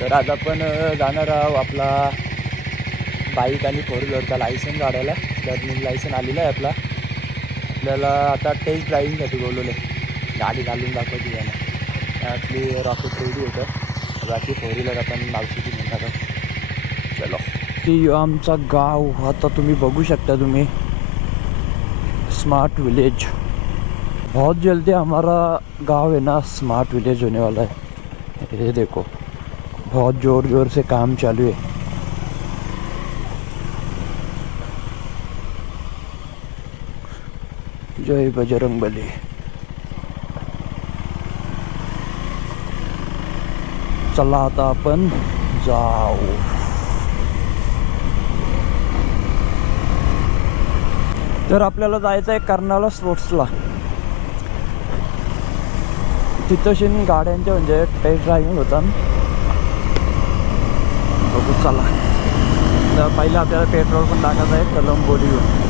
तर आज आपण जाणार आहोत आपला बाईक आणि फोर व्हीलरचा लायसन काढायला. मी लायसन आलेला आहे आपला. आपल्याला आता टेस्ट ड्रायव्हिंगसाठी बोलवलं आहे गाडी घालून दाखवायची त्यांना आपली रॉकेट रेडी होतं. बाकी फोर व्हीलर आपण मावशीची घेणार आहोत चलो. की आमचा गाव. आता तुम्ही बघू शकता तुम्ही. स्मार्ट विलेज बहुत जल्दी हमारा गाँव है ना स्मार्ट विलेज होने वाला है। ये देखो, बहुत ज़ोर ज़ोर से काम चालू है। जय बजरंग बली। चला आता आपण जाऊ तर आपल्याला जायचं आहे कर्नाला स्पोर्ट्सला तिथंशी गाड्यांचे म्हणजे टेस्ट ड्रायव्हिंग होतं. बघू चला. तर पहिलं आपल्याला पेट्रोल पण टाकायचं आहे कलंबोलीहून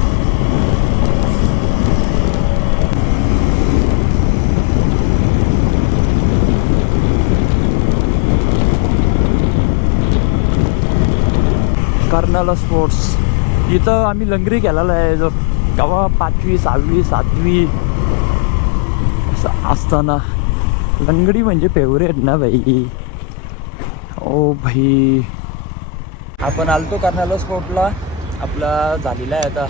कर्नल स्पोर्ट्स. इथं आम्ही लंगरी केलेला आहे जो केव्हा पाचवी सहावी सातवी असं असताना. लंगडी म्हणजे फेवरेट ना भाई ओ भाई आपण आलतो कर्नाला स्पोर्टला. आपला झालेला आहे आता.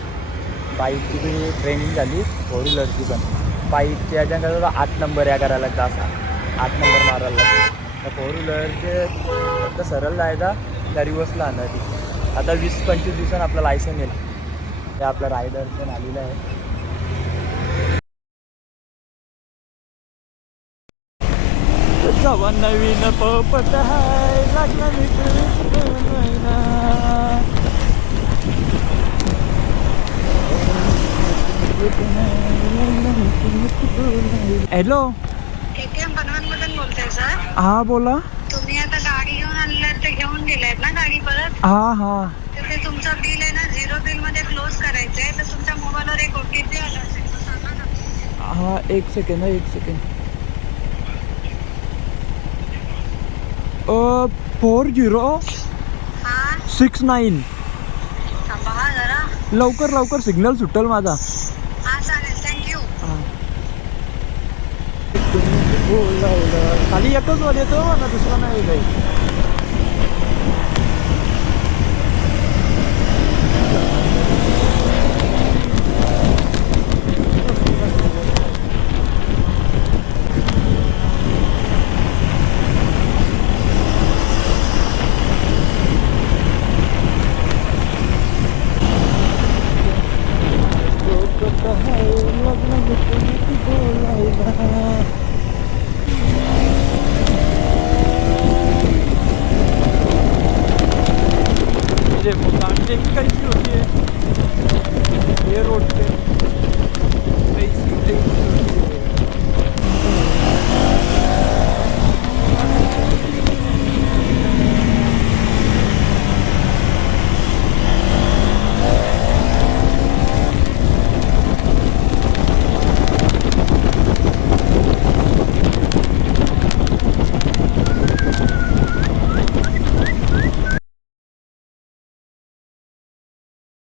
बाईकची बी ट्रेनिंग झाली. फोर व्हीलरची पण. बाईकची याच्याकडे आठ नंबर या करायला लागतं असा. आठ नंबर मारायला लागतो तर फोर व्हीलरचे फक्त सरळ जायचा. त्या रिवर्सला आणायची आता वीस पंचवीस दिवसांनी आपलं लायसन येईल. ते आपलं रायडर पण आलेलं आहे. जवा नवीन पोपट हाय लागला हॅलो बोलताय सर हा बोला. तुम्ही आता गाडी घेऊन आणलं ते घेऊन गेलायत ना गाडी परत? हा हा. तर ते तुमचं बिल आहे ना झिरो बिलमध्ये क्लोज करायचंय. तर तुमच्या मोबाईलवर एक ओटीपी आला असेल तो सांगा ना. हा एक सेकंड हा एक second four zero six nine. जरा लवकर लवकर सिग्नल सुटल माझा. चालेल थँक्यू खाली एकच वर येतो मला दुसरा नाही काही